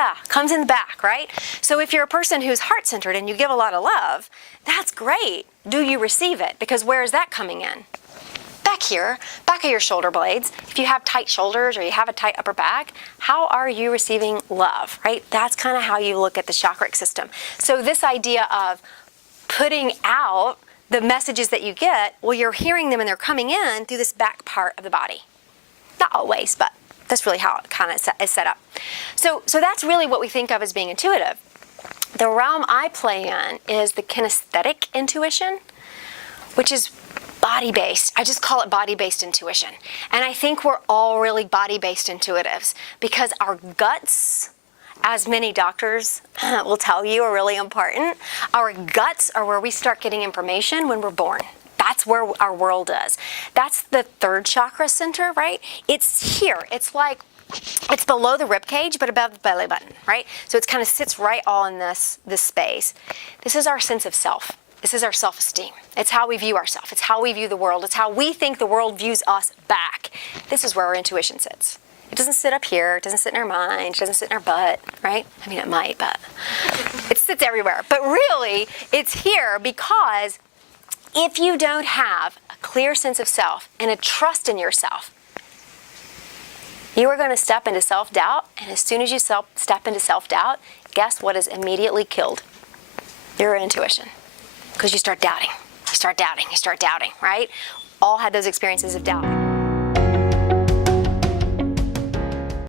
Yeah, comes in the back, right? So if you're a person who's heart-centered and you give a lot of love, that's great. Do you receive it? Because where is that coming in? Back here, back of your shoulder blades. If you have tight shoulders or you have a tight upper back, how are you receiving love, right? That's kind of how you look at the chakric system. So this idea of putting out the messages that you get, well, you're hearing them and they're coming in through this back part of the body. Not always, but that's really how it kind of is set up. So that's really what we think of as being intuitive. The realm I play in is the kinesthetic intuition, which is body-based. I just call it body-based intuition. And I think we're all really body-based intuitives because our guts, as many doctors will tell you, are really important. Our guts are where we start getting information when we're born. That's where our world is. That's the third chakra center, right? It's here. It's like, it's below the rib cage, but above the belly button, right? So it kind of sits right all in this space. This is our sense of self. This is our self-esteem. It's how we view ourselves. It's how we view the world. It's how we think the world views us back. This is where our intuition sits. It doesn't sit up here. It doesn't sit in our mind. It doesn't sit in our butt, right? I mean, it might, but it sits everywhere. But really, it's here because if you don't have a clear sense of self and a trust in yourself, you are going to step into self-doubt, and as soon as you step into self-doubt, guess what is immediately killed? Your intuition. Because you start doubting, right? All had those experiences of doubt.